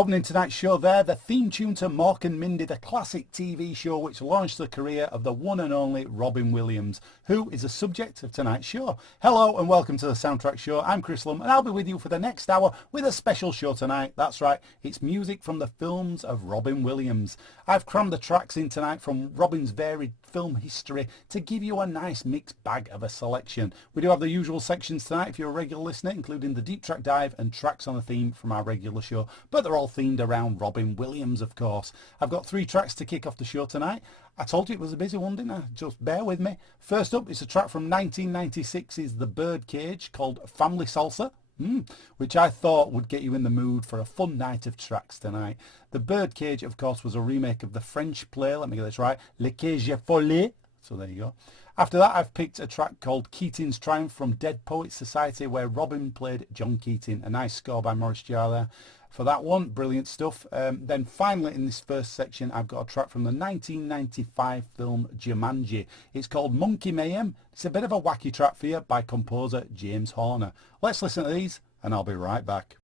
Opening tonight's show there, the theme tune to Mork and Mindy, the classic TV show which launched the career of the one and only Robin Williams, who is the subject of tonight's show. Hello and welcome to the Soundtrack Show. I'm Chris Lumb and I'll be with you for the next hour with a special show tonight. That's right, it's music from the films of Robin Williams. I've crammed the tracks in tonight from Robin's varied film history to give you a nice mixed bag of a selection. We do have the usual sections tonight if you're a regular listener, including the deep track dive and tracks on the theme from our regular show, but they're all themed around Robin Williams, of course. I've got 3 tracks to kick off the show tonight. I told you it was a busy one, didn't I? Just bear with me. First up, it's a track from 1996's The Birdcage called Family Salsa, which I thought would get you in the mood for a fun night of tracks tonight. The Birdcage, of course, was a remake of the French play, let me get this right, Le Cage Follet. So there you go. After that, I've picked a track called Keating's Triumph from Dead Poets Society, where Robin played John Keating. A nice score by Maurice Jarre there. For that one, brilliant stuff. Then finally in this first section, I've got a track from the 1995 film Jumanji. It's called Monkey Mayhem. It's a bit of a wacky track for you by composer James Horner. Let's listen to these and I'll be right back.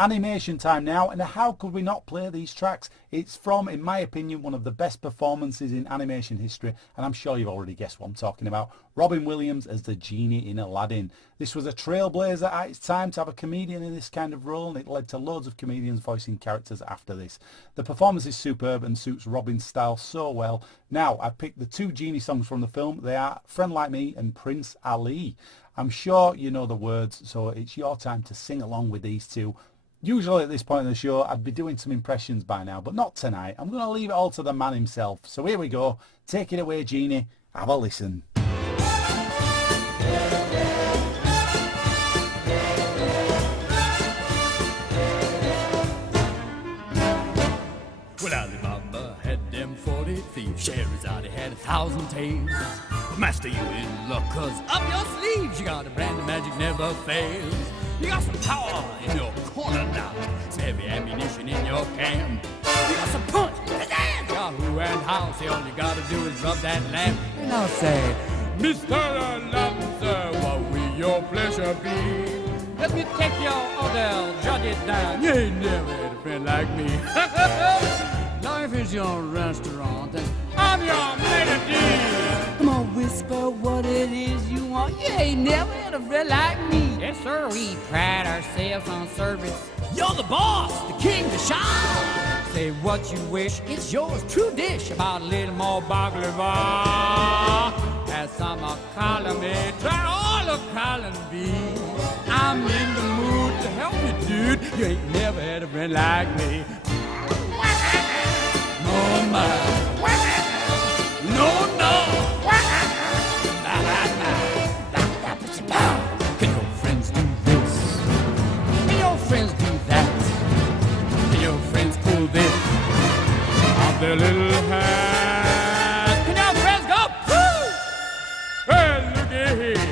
Animation time now, and how could we not play these tracks? It's from, in my opinion, one of the best performances in animation history, and I'm sure you've already guessed what I'm talking about. Robin Williams as the genie in Aladdin. This was a trailblazer at its time to have a comedian in this kind of role, and it led to loads of comedians voicing characters after this. The performance is superb and suits Robin's style so well. Now, I've picked the two genie songs from the film. They are Friend Like Me and Prince Ali. I'm sure you know the words, so it's your time to sing along with these two. Usually at this point in the show, I'd be doing some impressions by now, but not tonight. I'm going to leave it all to the man himself. So here we go. Take it away, Genie. Have a listen. Well, Alibaba had them 40 thieves. Scheherazade had 1,000 tales. But master, you in luck, 'cause up your sleeves you got a brand of magic never fails. You got some power in your corner now, some heavy ammunition in your can. You got some punch, pizzazz, Yahoo and how. See, all you gotta do is rub that lamp. And I'll say, Mr. Lumb, sir, what will your pleasure be? Let me take your order, jot it down. You ain't never had a friend like me. Now if it's your restaurant, then I'm your maitre d'. Come on, whisper what it is you want. You ain't never had a friend like me. Yes, sir. We pride ourselves on service. You're the boss, the king, the shah. Say what you wish, it's yours, true dish. About a little more baklava. Have some column A, try all the column B. I'm in the mood to help you, dude. You ain't never had a friend like me. No, no. Can your friends do this? Can your friends do that? Can your friends pull this off their little hat? Can your friends go, woo? Well, looky here.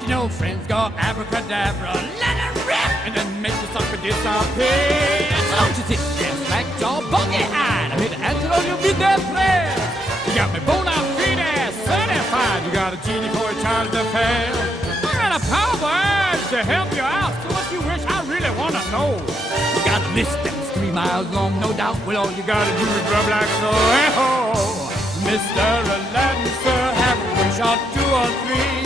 Can your friends go abracadabra, let it rip, and then make the sucker disappear? Don't you sit there like your bogey-eyed? I'm here to answer all your midnight prayers. You got me bona fide certified. You got a genie for a child to fail. I got a power to help you out. So what you wish, I really want to know. You got a list that's 3 miles long, no doubt. Well, all you got to do is rub like so. Hey-ho, Mr. Aladdin, sir, have a wish or 2 or 3.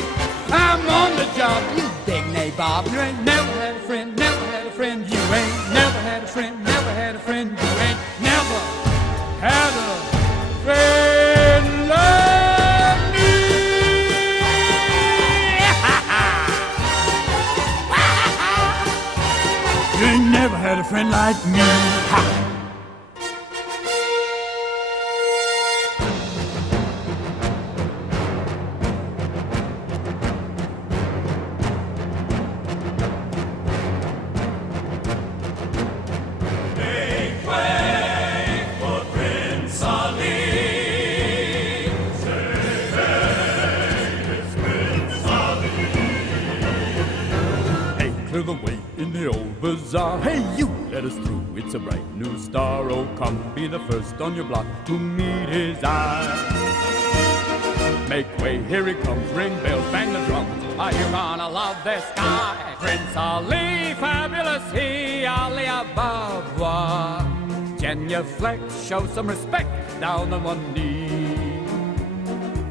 I'm on the job, you big nabob. You ain't never had a friend, never had a friend. You ain't never had a friend, never had a friend. You ain't never had a friend like me. You ain't never had a friend like me. Ha. Clear the way in the old bazaar. Hey, you, let us through. It's a bright new star. Oh, come, be the first on your block to meet his eye. Make way, here he comes. Ring bells, bang the drum. Are you gonna love this guy? Prince Ali, fabulous he, Ali Ababa. Genuflect, show some respect, down on one knee.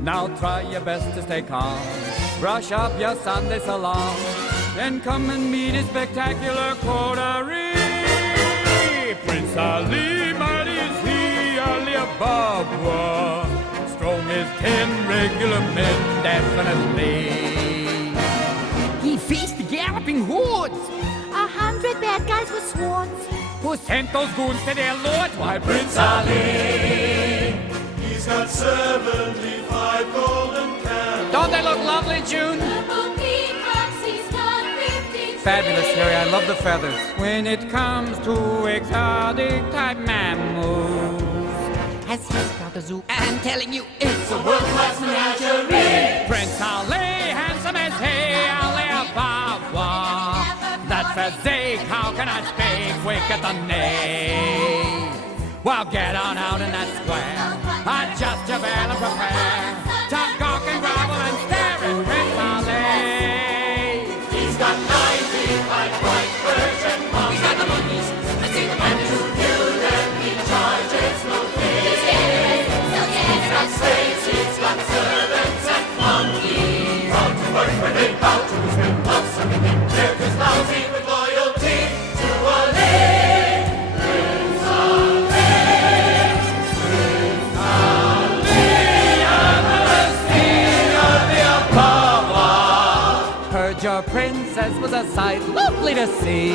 Now try your best to stay calm. Brush up your Sunday salon. Then come and meet his spectacular coterie. Prince Ali, mighty is he, Ali Ababa. Strong as 10 regular men, definitely. He faced the galloping hordes. 100 bad guys with swords. Who sent those goons to their lords? Why, Prince Ali, he's got 75 golden candles. don't they look lovely, June? Fabulous, Harry. I love the feathers. When it comes to exotic type mammals, has he got a zoo? I'm telling you, it's a world-class menagerie. Prince Ali, handsome as he, Ali Ababa. That physique, how can I speak quick at the knee? Well, get on out in that square. Adjust your veil and prepare. Top gawk and grovel and stare at Prince Ali. He's got 95 white Persian princess was a sight lovely to see.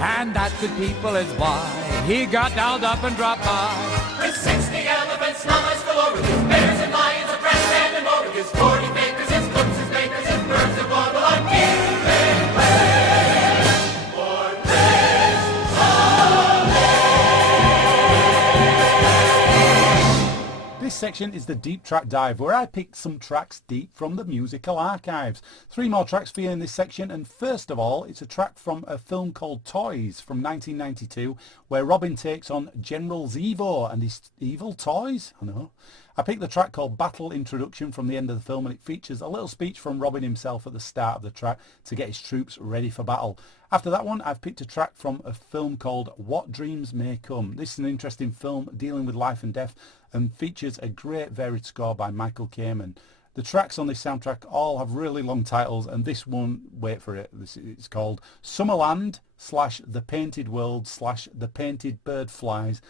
And that good people is why he got dolled up and dropped by. With 60 elephants, llamas galore, with his bears and lions, a brass band and more, with his 40 bakers, his cooks, his bakers, his birds of Babylon, King This section is the Deep Track Dive, where I picked some tracks deep from the musical archives. 3 more tracks for you in this section, and first of all, it's a track from a film called Toys from 1992, where Robin takes on General Zevo and his evil toys. I know. I picked the track called Battle Introduction from the end of the film, and it features a little speech from Robin himself at the start of the track to get his troops ready for battle. After that one, I've picked a track from a film called What Dreams May Come. This is an interesting film dealing with life and death and features a great varied score by Michael Kamen. The tracks on this soundtrack all have really long titles, and this one, wait for it, it's called Summerland / The Painted World / The Painted Bird Flies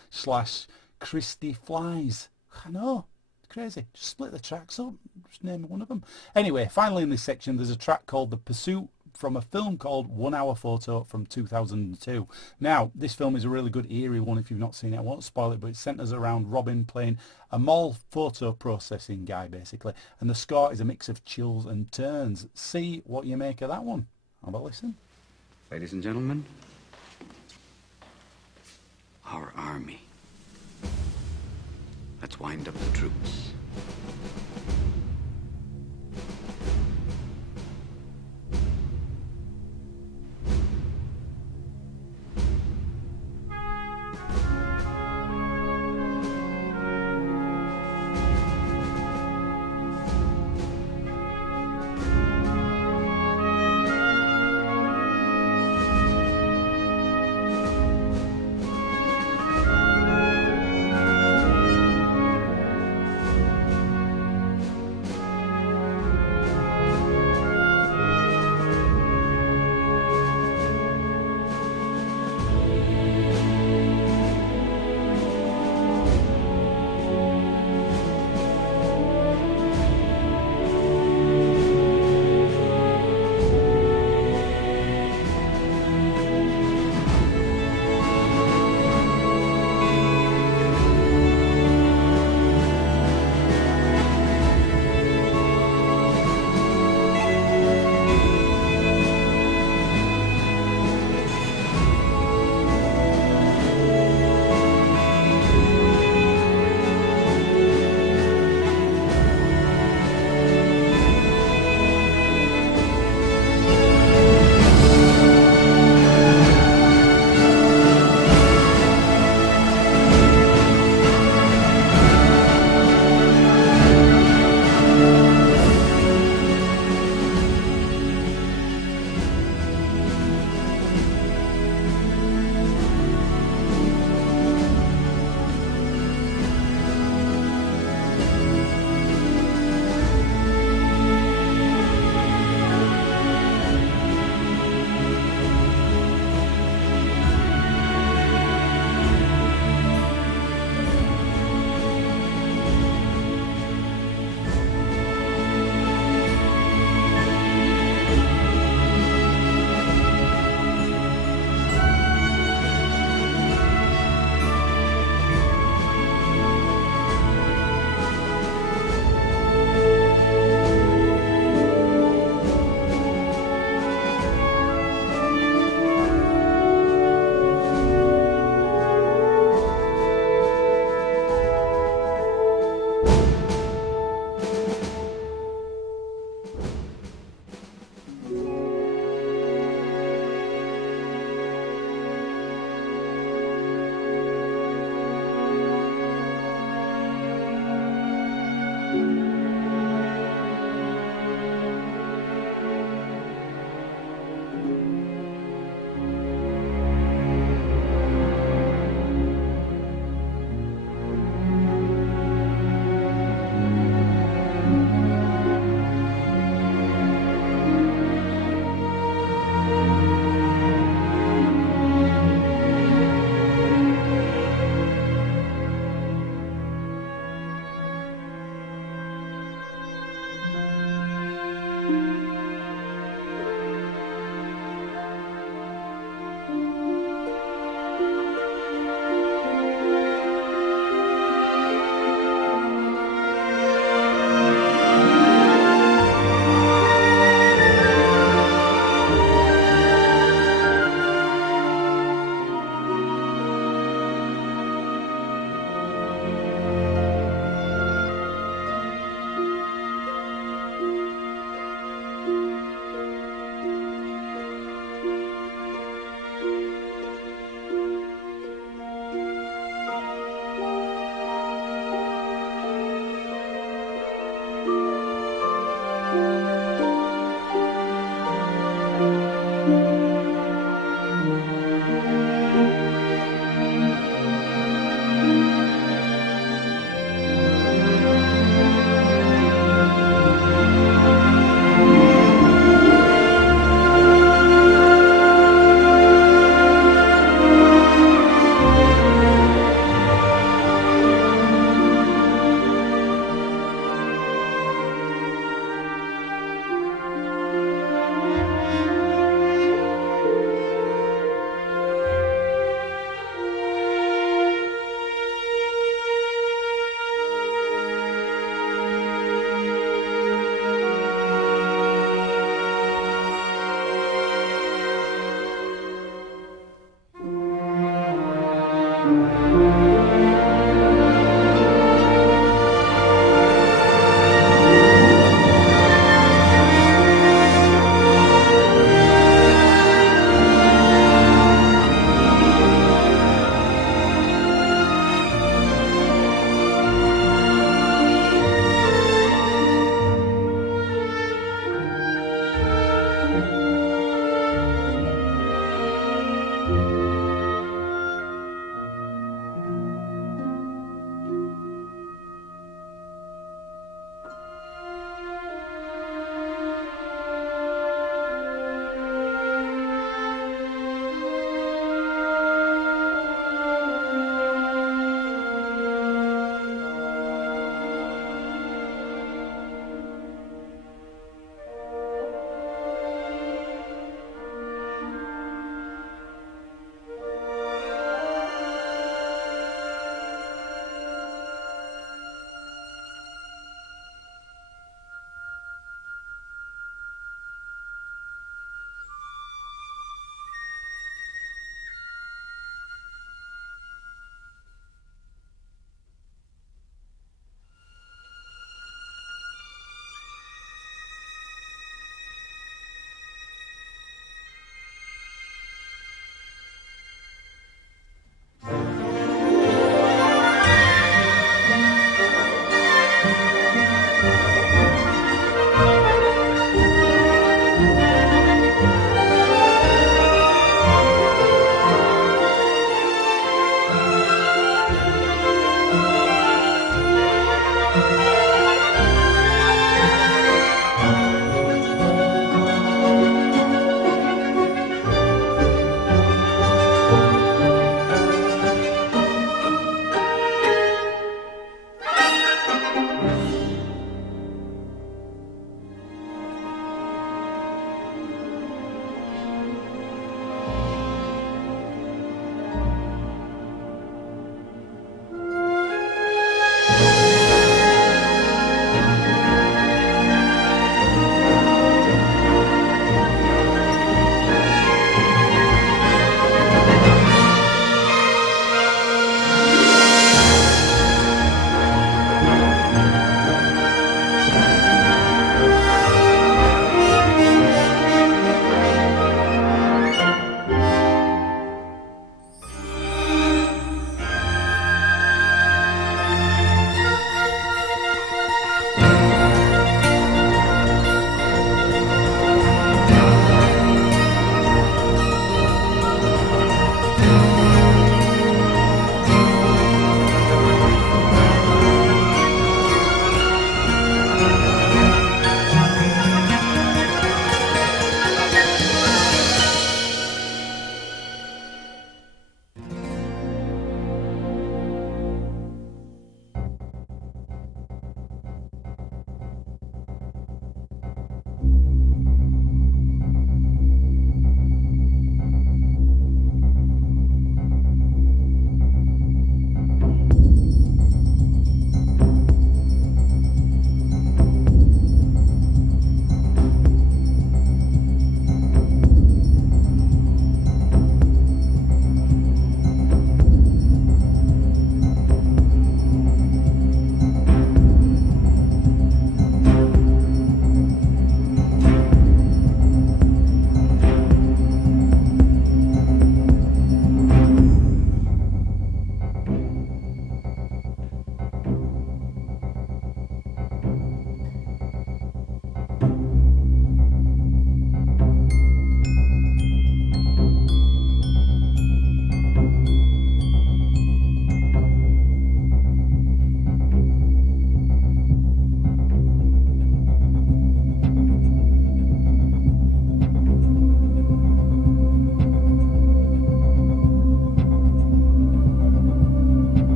/ Christy Flies. I know. Crazy. Just split the tracks up. Just name one of them. Anyway, finally in this section, there's a track called The Pursuit from a film called 1 Hour Photo from 2002. Now, this film is a really good eerie one if you've not seen it. I won't spoil it, but it centres around Robin playing a mall photo processing guy, basically. And the score is a mix of chills and turns. See what you make of that one. Have a listen. Ladies and gentlemen, our army. Let's wind up the troops.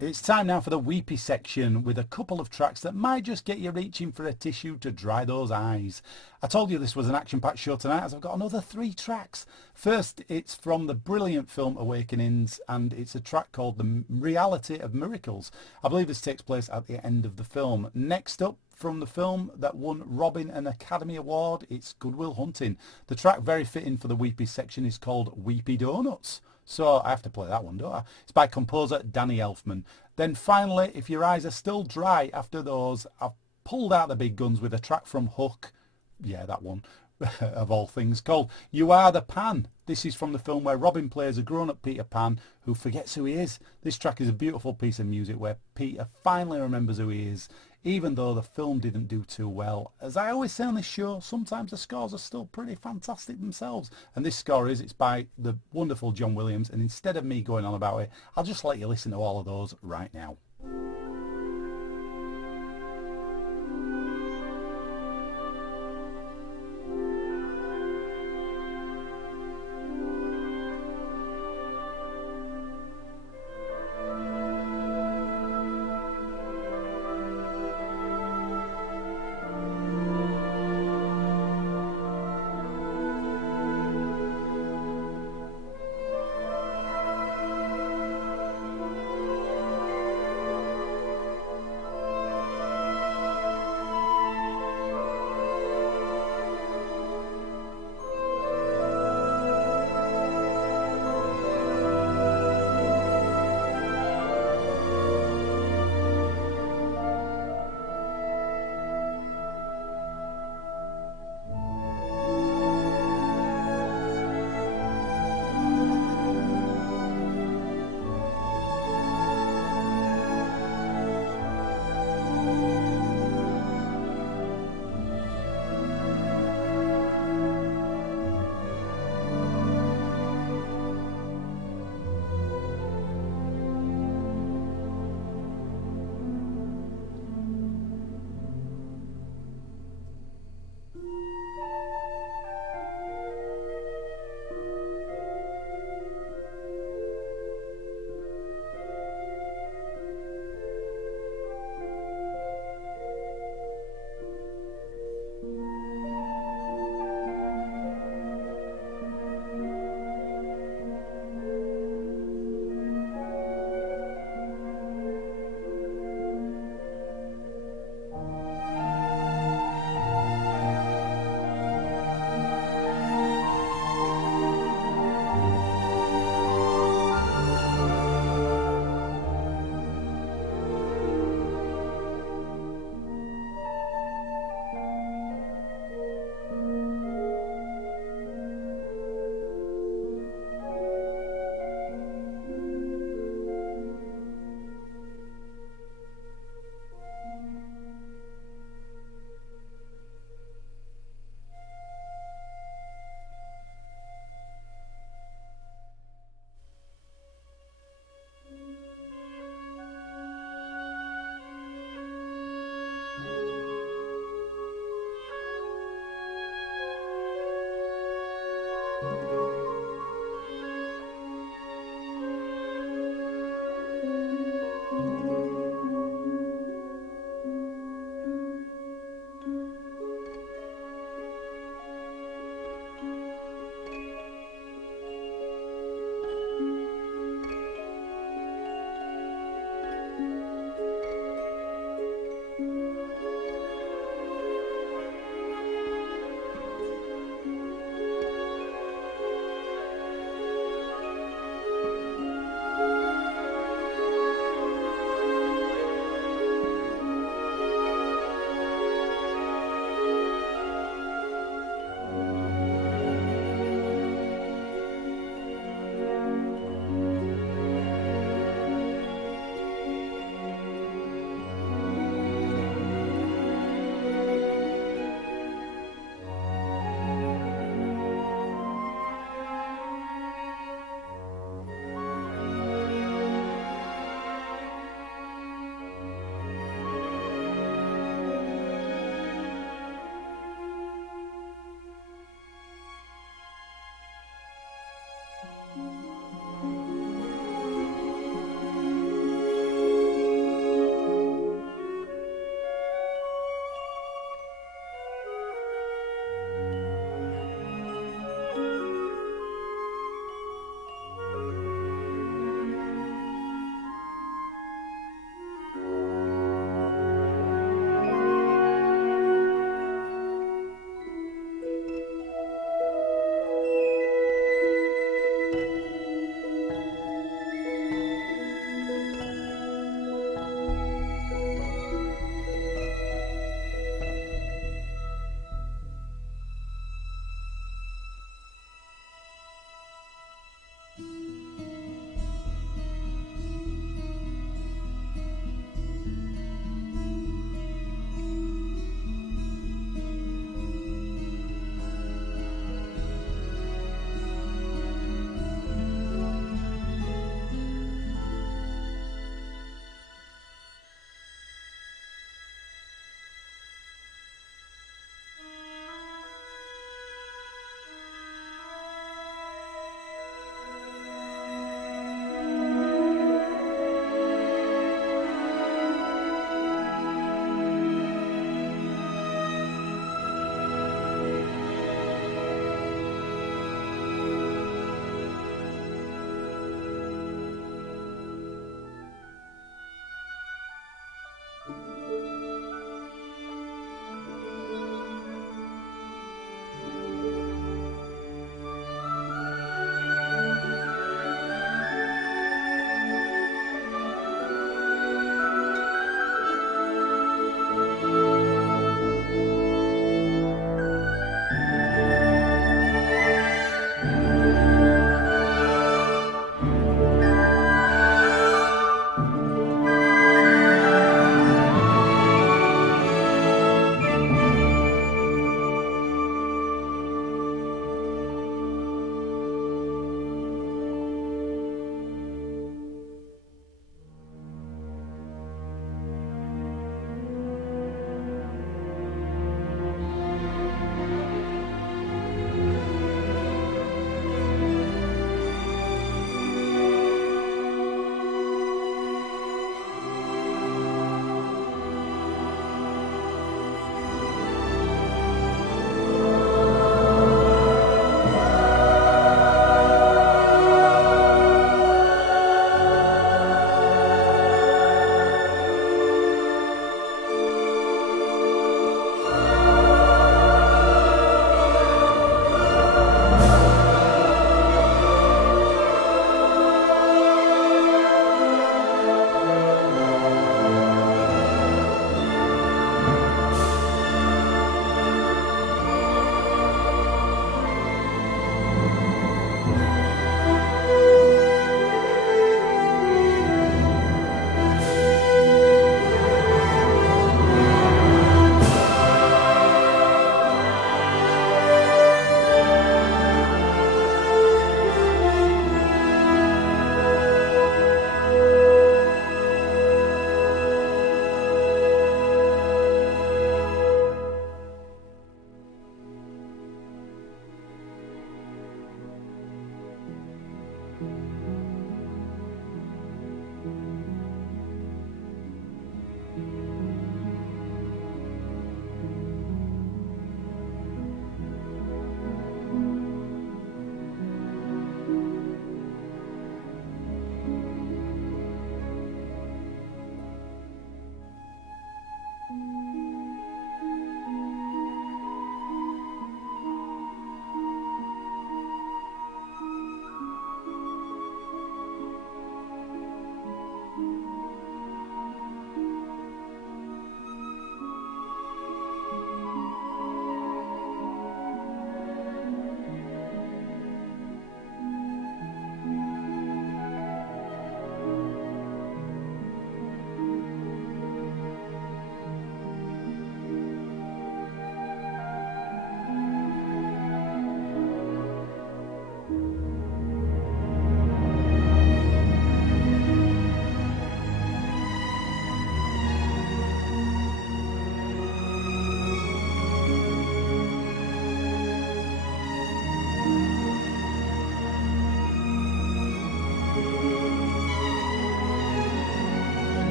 It's time now for the weepy section with a couple of tracks that might just get you reaching for a tissue to dry those eyes. I told you this was an action-packed show tonight as I've got another 3 tracks. First, it's from the brilliant film Awakenings, and it's a track called The Reality of Miracles. I believe this takes place at the end of the film. Next up, from the film that won Robin an Academy Award, it's Good Will Hunting. The track very fitting for the weepy section is called Weepy Donuts. So I have to play that one, don't I? It's by composer Danny Elfman. Then finally, if your eyes are still dry after those, I've pulled out the big guns with a track from Hook. Yeah, that one, of all things, called You Are the Pan. This is from the film where Robin plays a grown-up Peter Pan who forgets who he is. This track is a beautiful piece of music where Peter finally remembers who he is, even though the film didn't do too well. As I always say on this show, sometimes the scores are still pretty fantastic themselves. And this score is, it's by the wonderful John Williams. And instead of me going on about it, I'll just let you listen to all of those right now.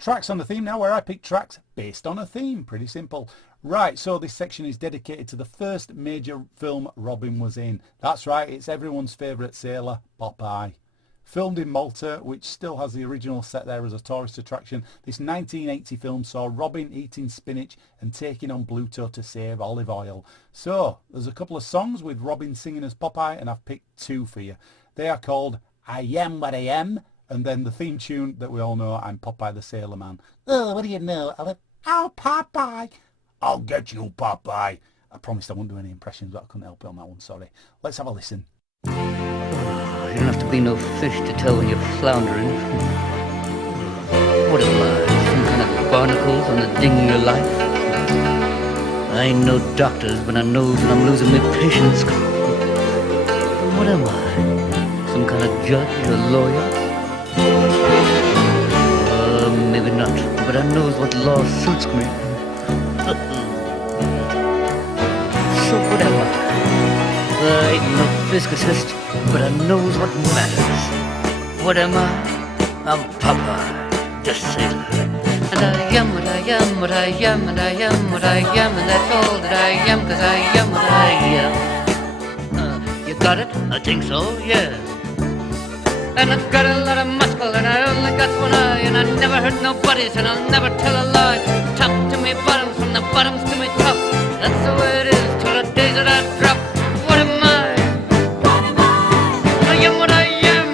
Tracks on the theme now, where I pick tracks based on a theme. Pretty simple. Right, so this section is dedicated to the first major film Robin was in. That's right, it's everyone's favourite sailor, Popeye. Filmed in Malta, which still has the original set there as a tourist attraction, this 1980 film saw Robin eating spinach and taking on Pluto to save olive oil. So, there's a couple of songs with Robin singing as Popeye, and I've picked two for you. They are called I Am What I Am, and then the theme tune that we all know, I'm Popeye the Sailor Man. Oh, what do you know? Oh, Popeye! I'll get you, Popeye. I promised I wouldn't do any impressions, but I couldn't help it on that one, sorry. Let's have a listen. You don't have to be no fish to tell when you're floundering. What am I, some kind of barnacles on the dinghy of life? I ain't no doctors, but I knows when I'm losing my patience. What am I, some kind of judge or lawyer? Maybe not, but I knows what law suits me. So what am I? I ain't no physicist, but I knows what matters. What am I? I'm Popeye, the sailor. And I am what I am, what I am, and I am what I am, and that's all that I am, 'cause I am what I am. You got it? I think so, yeah. And I've got a lot of muscle, and I only got one eye, and I never hurt nobody's, and I'll never tell a lie. Top to me bottoms, from the bottoms to me top. That's the way it is, till the days that I drop. What am I? What am I? I am what I am.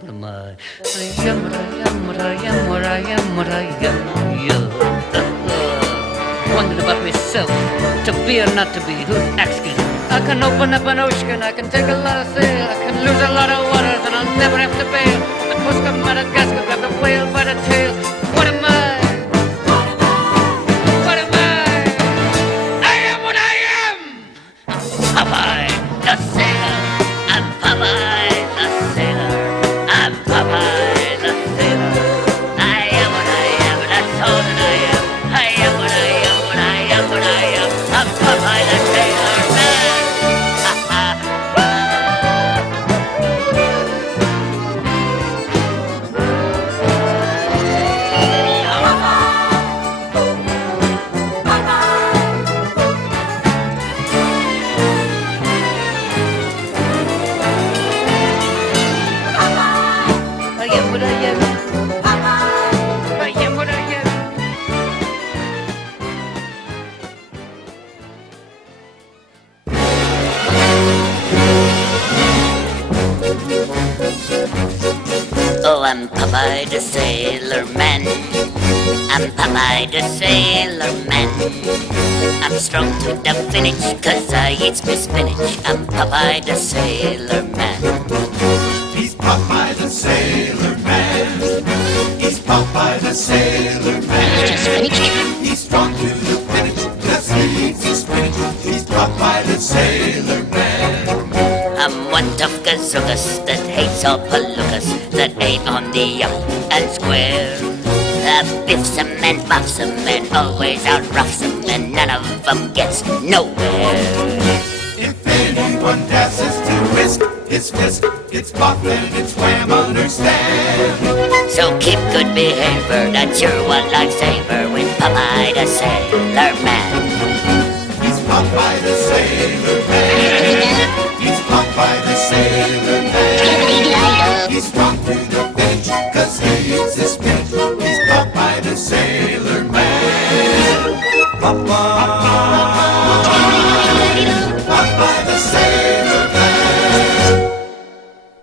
What am I? I am what I am, what I am, what I am, what I am. Yeah. Wondered about myself, to be or not to be, who's asking? I can open up an ocean, I can take a lot of sail, I can lose a lot of waters, and I'll never have to bail. The coast of Madagascar, grab the whale by the tail. What am I? What am I? I am what I am! I'm Popeye, the sailor. I'm Popeye, the sailor. I'm Popeye, the sailor. I am what I am, that's all that I am. I am what I am, what I am, what I am. I'm Popeye, the sailor man. Oh, I'm Popeye the Sailor Man. I'm Popeye the Sailor Man. I'm strong to the finish, 'cause I eat my spinach. I'm Popeye the Sailor Man. He's Popeye the Sailor Man. He's Popeye the Sailor Man. He's strong to the finish, 'cause he eats his spinach. He's Popeye the Sailor Man. I'm one tough gazookas that hates all palookas, that ain't on the yacht and square. That biffs 'em and buffs 'em and always outroughs 'em, and none of 'em gets nowhere. If anyone dashes to risk his fist, it's pop and it's wham, understand. So keep good behavior, that's your one lifesaver with Popeye the Sailor Man. He's Popeye the Sailor Man. He's Popeye the Sailor Man. He's strong to the finish, 'cause he eats his spinach. He's Popeye the Sailor Man. Popeye the Sailor Man.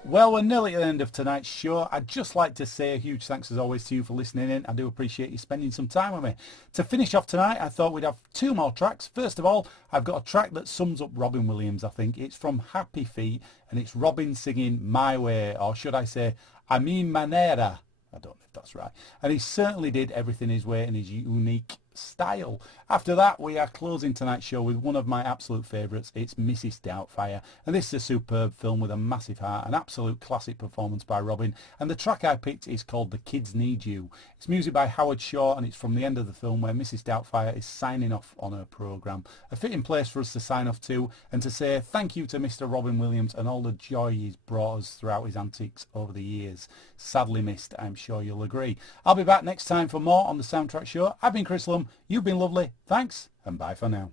Well, we're nearly at the end of tonight's show. I'd just like to say a huge thanks as always to you for listening in. I do appreciate you spending some time with me. To finish off tonight, I thought we'd have two more tracks. First of all, I've got a track that sums up Robin Williams, I think. It's from Happy Feet, and it's Robin singing My Way, or should I say, A Mi Manera. I don't know if that's right. And he certainly did everything his way in his unique style. After that, we are closing tonight's show with one of my absolute favourites. It's Mrs. Doubtfire, and this is a superb film with a massive heart, an absolute classic performance by Robin, and the track I picked is called The Kids Need You. It's music by Howard Shaw, and it's from the end of the film where Mrs. Doubtfire is signing off on her programme. A fitting place for us to sign off to, and to say thank you to Mr. Robin Williams and all the joy he's brought us throughout his antics over the years. Sadly missed, I'm sure you'll agree. I'll be back next time for more on the Soundtrack Show. I've been Chris Lumb, you've been lovely, thanks, and bye for now.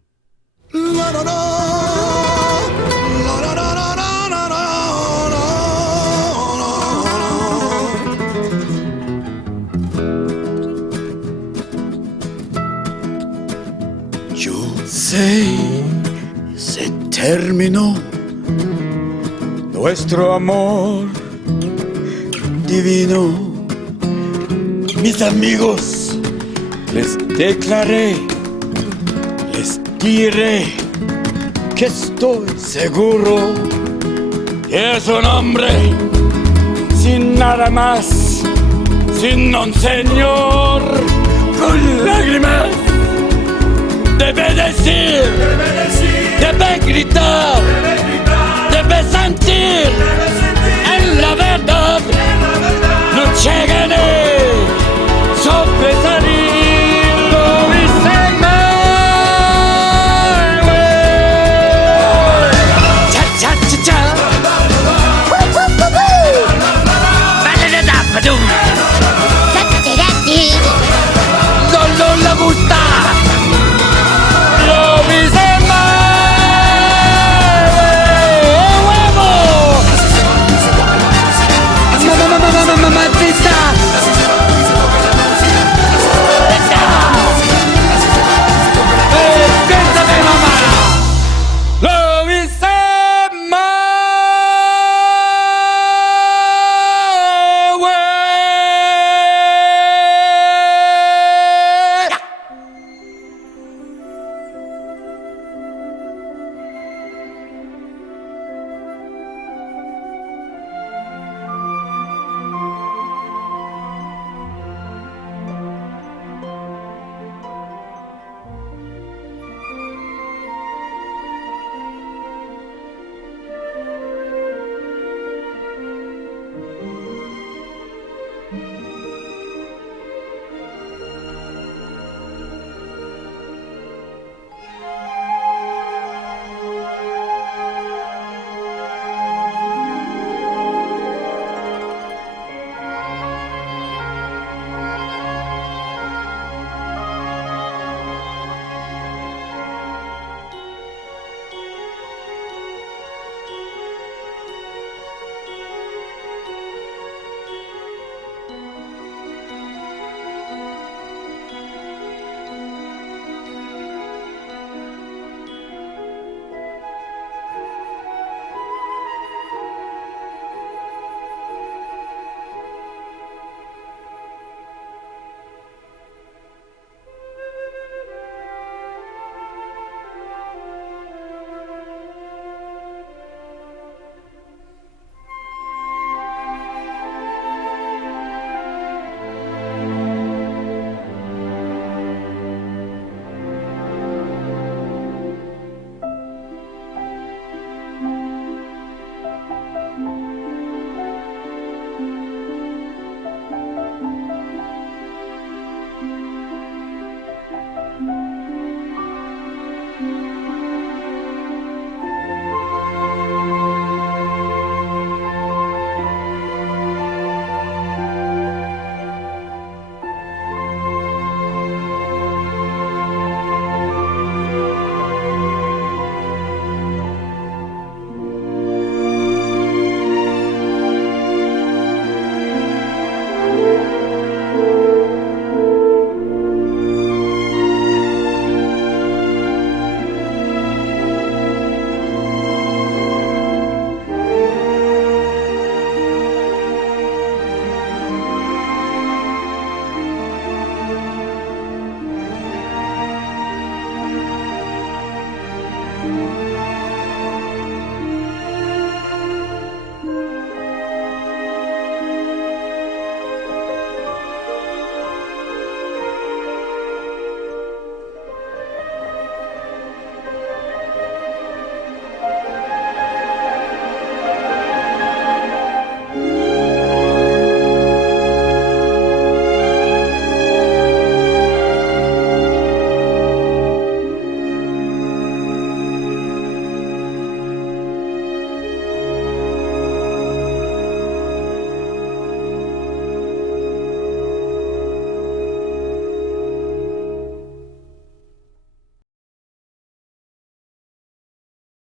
Yo sé, se terminó nuestro amor divino. Mis amigos, les declaré, les diré que estoy seguro que es un hombre sin nada más, sino un señor con lágrimas. Debe decir, debe gritar, debe sentir, en la verdad, luché